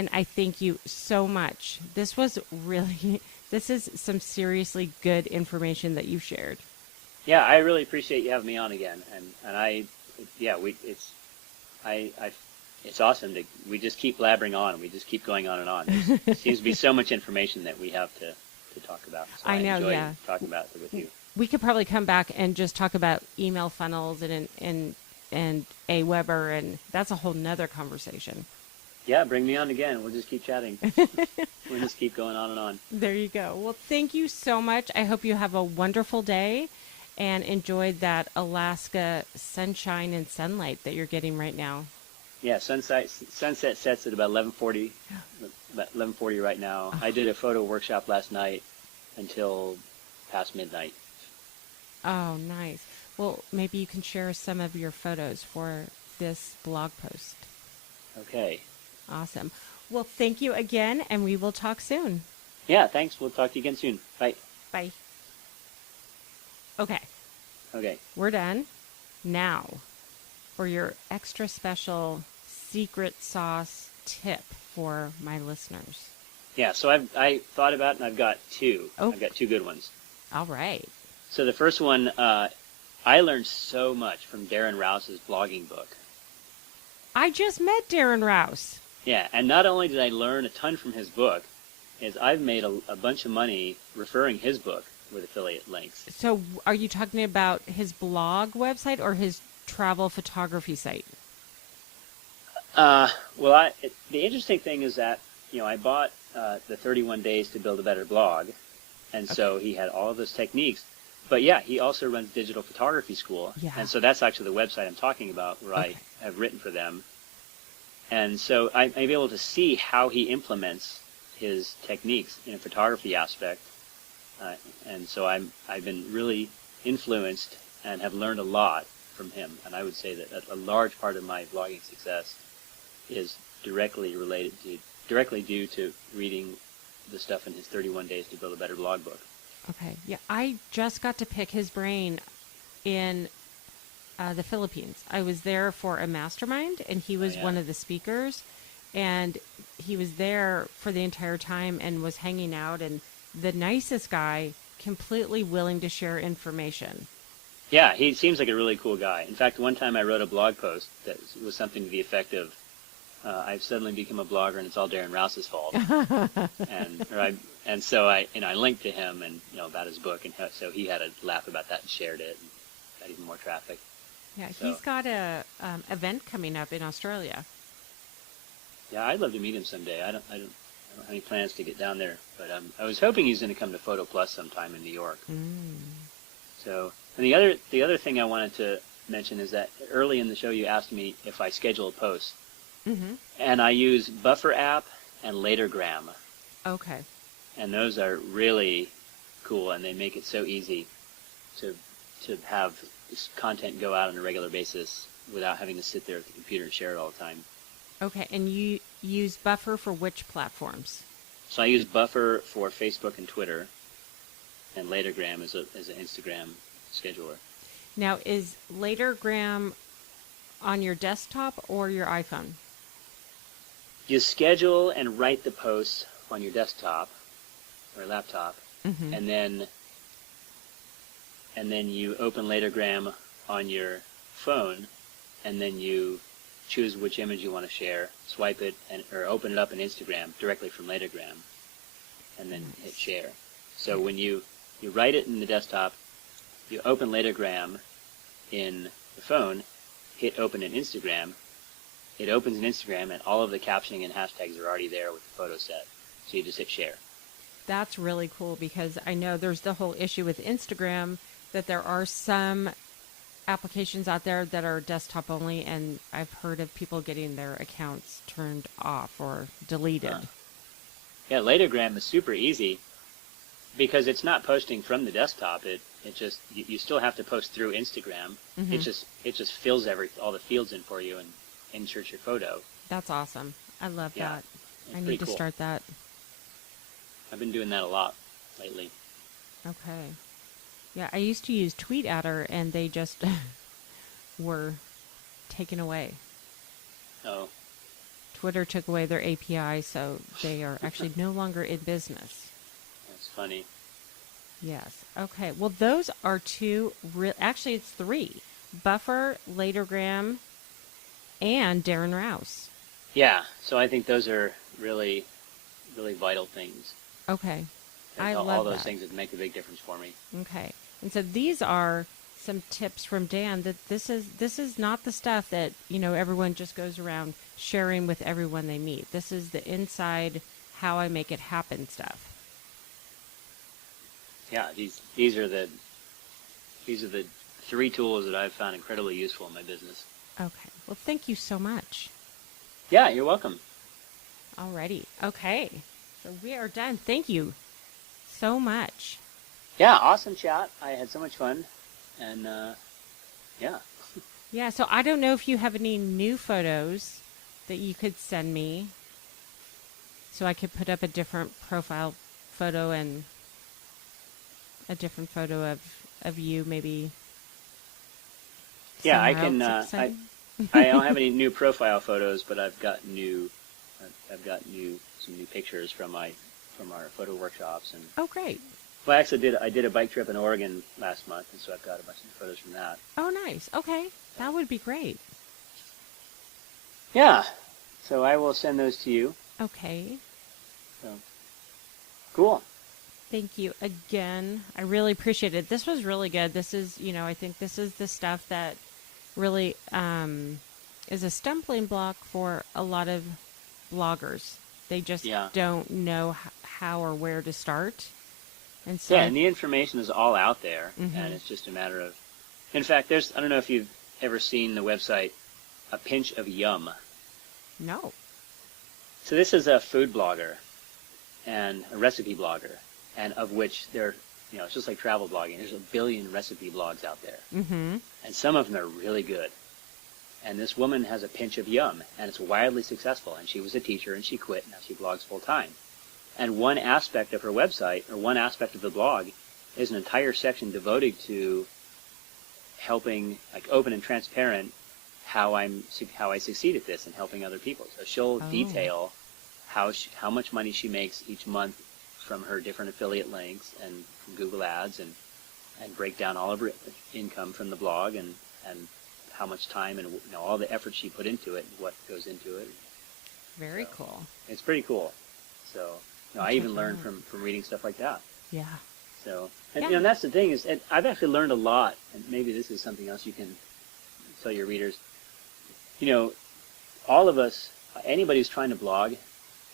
And I thank you so much. This was really, this is some seriously good information that you've shared. Yeah, I really appreciate you having me on again. Yeah, I, it's awesome to, we just keep blabbering on. We just keep going on and on. There seems to be so much information that we have to talk about. So I I know, enjoy yeah. talking about it with you. We could probably come back and just talk about email funnels and Aweber, and that's a whole nother conversation. Yeah, bring me on again. We'll just keep chatting. We'll just keep going on and on. There you go. Well, thank you so much. I hope you have a wonderful day and enjoyed that Alaska sunshine and sunlight that you're getting right now. Yeah, sunset sets at about 11:40 right now. I did a photo workshop last night until past midnight. Oh, nice. Well, maybe you can share some of your photos for this blog post. Okay. Awesome. Well, thank you again, and we will talk soon. Yeah, thanks. We'll talk to you again soon. Bye. Bye. Okay, Okay. we're done. Now, for your extra special secret sauce tip for my listeners. Yeah, so I thought about it, and I've got two. Oh. I've got two good ones. All right. So the first one, I learned so much from Darren Rouse's blogging book. I just met Darren Rouse. Yeah, and not only did I learn a ton from his book, is I've made a bunch of money referring his book with affiliate links. So, are you talking about his blog website or his travel photography site? The interesting thing is that, I bought the 31 Days to Build a Better Blog, and so he had all of those techniques. But yeah, he also runs Digital Photography School, Yeah. and so that's actually the website I'm talking about, where Okay. I have written for them. And so I'm able to see how he implements his techniques in a photography aspect, and so I've been really influenced and have learned a lot from him. And I would say that a large part of my blogging success is directly due to reading the stuff in his 31 Days to Build a Better Blog book. Okay. Yeah, I just got to pick his brain in the Philippines. I was there for a mastermind, and he was one of the speakers, and he was there for the entire time and was hanging out, and the nicest guy, completely willing to share information. Yeah, he seems like a really cool guy. In fact, one time I wrote a blog post that was something to the effect of, I've suddenly become a blogger and it's all Darren Rouse's fault. and so I linked to him and about his book, and so he had a laugh about that and shared it, and got even more traffic. Yeah, So, he's got a event coming up in Australia. yeah, I'd love to meet him someday. I don't have any plans to get down there, but I was hoping he's going to come to Photo Plus sometime in New York. So, and the other thing I wanted to mention is that early in the show you asked me if I schedule a post. Mm-hmm. And I use Buffer app and Latergram, Okay. and those are really cool, and they make it so easy to have this content go out on a regular basis without having to sit there at the computer and share it all the time. Okay, and you use Buffer for which platforms? So I use Buffer for Facebook and Twitter, and Latergram as an Instagram scheduler. Now, is Latergram on your desktop or your iPhone? You schedule and write the posts on your desktop or laptop, Mm-hmm. and then you open Latergram on your phone, and then you choose which image you want to share, swipe it, or open it up in Instagram directly from Latergram, and then hit share. So when you write it in the desktop, you open Latergram in the phone, hit open in Instagram, it opens in Instagram, and all of the captioning and hashtags are already there with the photo set. So you just hit share. That's really cool, because I know there's the whole issue with Instagram that there are some applications out there that are desktop only, and I've heard of people getting their accounts turned off or deleted. Yeah, Latergram is super easy because it's not posting from the desktop. It just you still have to post through Instagram. Mm-hmm. It just fills all the fields in for you and inserts your photo. That's awesome. I love Yeah, that. it's I need pretty to cool. start that. I've been doing that a lot lately. Okay. Yeah, I used to use TweetAdder, and they just were taken away. Oh, Twitter took away their API, so they are actually no longer in business. That's funny. Yes. Okay. Well, those are two. Actually, it's three: Buffer, Latergram, and Darren Rouse. Yeah. So I think those are really, really vital things. Okay. I all love those that. things that make a big difference for me. Okay. And so these are some tips from Dan that this is not the stuff that, everyone just goes around sharing with everyone they meet. This is the inside how I make it happen stuff. Yeah, these are the three tools that I've found incredibly useful in my business. Okay. Well, thank you so much. Yeah, you're welcome. Alrighty. Okay. So we are done. Thank you so much. Yeah, awesome chat. I had so much fun, and yeah. Yeah. So I don't know if you have any new photos that you could send me, so I could put up a different profile photo and a different photo of you, maybe. Yeah, I can. I don't have any new profile photos, but I've got some new pictures from our photo workshops. And Oh, great. well, actually, I did a bike trip in Oregon last month, and so I've got a bunch of photos from that. Oh, nice. Okay, that would be great. Yeah, so I will send those to you. Okay. So cool. Thank you again. I really appreciate it. This was really good. This is, I think this is the stuff that really is a stumbling block for a lot of bloggers. They just don't know how or where to start. And so and the information is all out there, and it's just a matter of. In fact, I don't know if you've ever seen the website A Pinch of Yum. No. So this is a food blogger and a recipe blogger, and of which it's just like travel blogging. There's 1 billion recipe blogs out there, and some of them are really good. And this woman has a pinch of yum, and it's wildly successful. And she was a teacher, and she quit. Now she blogs full time. And one aspect of her website, or one aspect of the blog, is an entire section devoted to helping, like open and transparent, how I succeed at this and helping other people. So she'll detail how much money she makes each month from her different affiliate links and from Google Ads, and break down all of her income from the blog and how much time and all the effort she put into it and what goes into it. Very cool. It's pretty cool. So I even learned from reading stuff like that. Yeah. So and that's the thing is, and I've actually learned a lot, and maybe this is something else you can tell your readers. All of us, anybody who's trying to blog,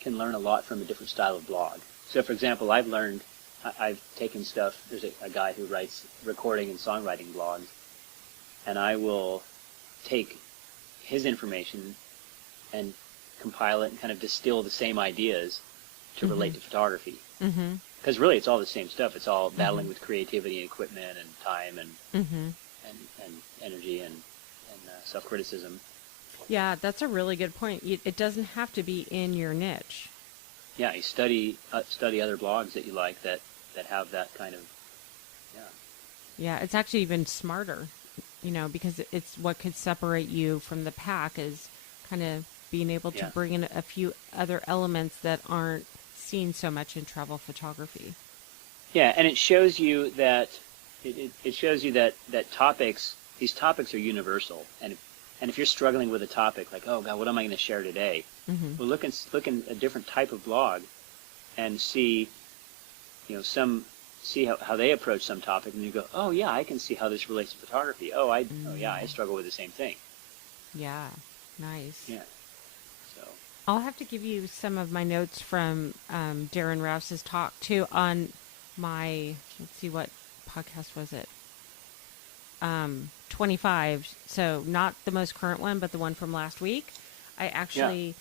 can learn a lot from a different style of blog. So, for example, I've taken stuff. There's a guy who writes recording and songwriting blogs, and I will take his information and compile it and kind of distill the same ideas to relate to photography. Because really, it's all the same stuff. It's all battling with creativity and equipment and time and energy and self-criticism. Yeah, that's a really good point. It doesn't have to be in your niche. Yeah, you study other blogs that you like that have that kind of. Yeah, it's actually even smarter, because it's what could separate you from the pack is kind of being able to bring in a few other elements that aren't seen so much in travel photography. Yeah, and it shows you that these topics are universal, and if you're struggling with a topic like, oh God, what am I going to share today? Well, look in a different type of blog and see how they approach some topic, and you go, oh yeah, I can see how this relates to photography. Oh yeah, I struggle with the same thing. Yeah, nice. Yeah. So I'll have to give you some of my notes from Darren Rouse's talk too on my. Let's see, what podcast was it? 25. So not the most current one, but the one from last week. I actually.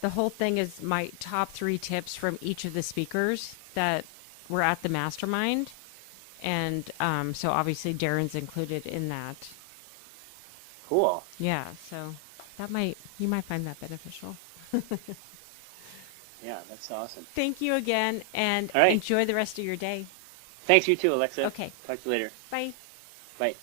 The whole thing is my top 3 tips from each of the speakers that were at the mastermind. And so obviously Darren's included in that. Cool. Yeah, so you might find that beneficial. Yeah, that's awesome. Thank you again, and All right. Enjoy the rest of your day. Thanks, you too, Alexa. Okay. Talk to you later. Bye. Bye.